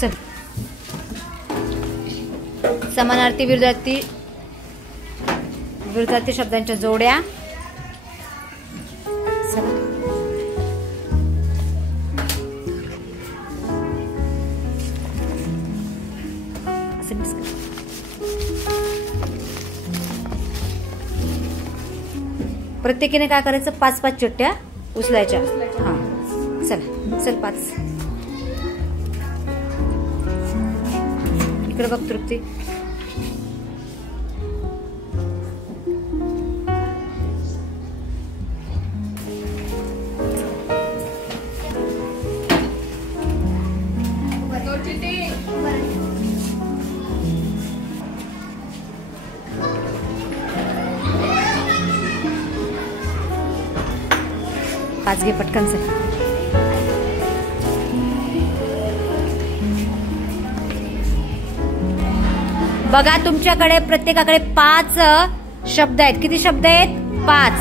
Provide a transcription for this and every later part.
चल, समानार्थी विरुद्धार्थी शब्दांच्या जोड्या. चला, असं मिक्स कर. प्रत्येकीने काय करायचं, 5-5 चिठ्ठ्या उचलायच्या. हा, चला चल 5. इकडे बघ तृप्ती. पाच घे पटकन से. बघा, तुमच्याकडे प्रत्येकाकडे 5 शब्द आहेत. किती शब्द आहेत? 5.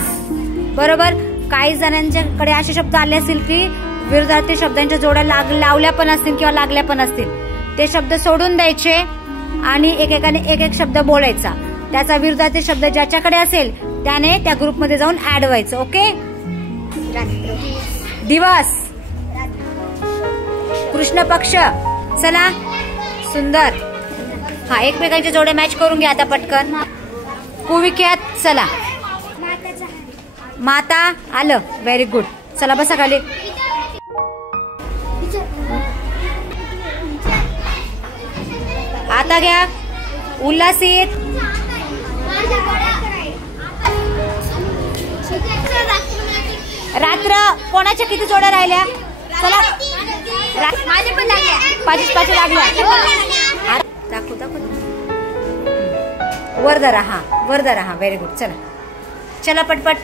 बरोबर. काही जणांच्याकडे असे शब्द आले असतील की विरुद्धार्थी शब्दांच्या जोड्या लावल्या पण असतील किंवा लागल्या पण असतील. ते शब्द सोडून द्यायचे आणि एकेकाने एक शब्द बोलायचा. त्याचा विरुद्धार्थी शब्द ज्याच्याकडे असेल त्याने त्या ग्रुपमध्ये जाऊन ऍड व्हायचं. ओके. दिवस, कृष्ण पक्ष. चला, सुंदर. हा, एकमेकांच्या जोड्या मॅच करून घ्या आता पटकन. कुविख्यात. चला, माता. आलं. Very good. चला बसा खाली. आता घ्या. उल्हासित. रात्र. कोणाच्या किती जोड्या राहिल्या? चला, माझे पण लागल्या. 5 लागल्या. दाखव. वर धरा. हा, वर धरा. हा, व्हेरी गुड. चला चला पटपट.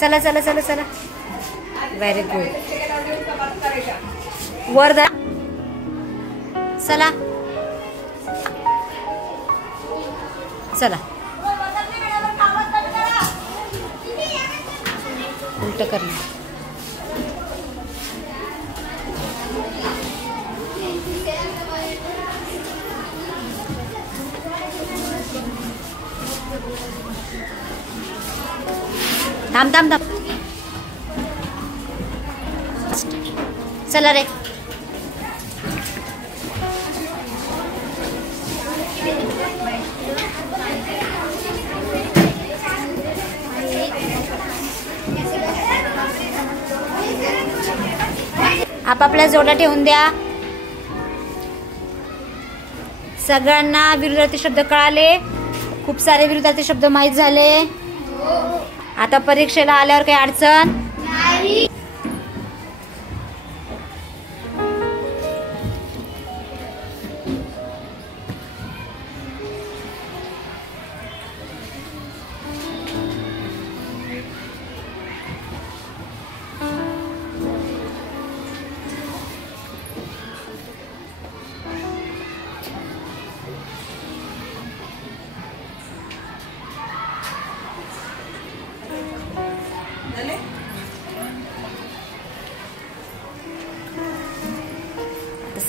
चला. Very good. वर धरा. चला उलट करणं. थांब. चला रे. आपापल्या जोड्या ठेवून द्या. सगळ्यांना विरुद्धार्थी शब्द कळाले. खूप सारे विरुद्धार्थी शब्द माहित झाले. आता परीक्षेला आल्यावर काही अडचण नाही.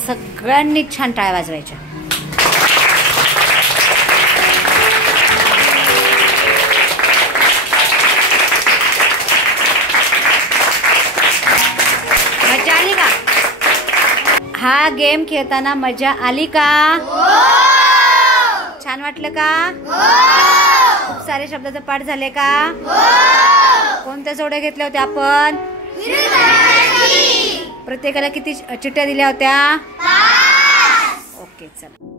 सगळ्यांनी छान टाळ्या वाजवायच्या. मजा आली का? हा गेम खेळताना मजा आली का? छान वाटलं का? खूप सारे शब्दाचे पाठ झाले का? कोणत्या जोड्या घेतल्या होत्या आपण? प्रत्येकाला किती चिठ्ठ्या दिल्या होत्या? 5. ओके, चला.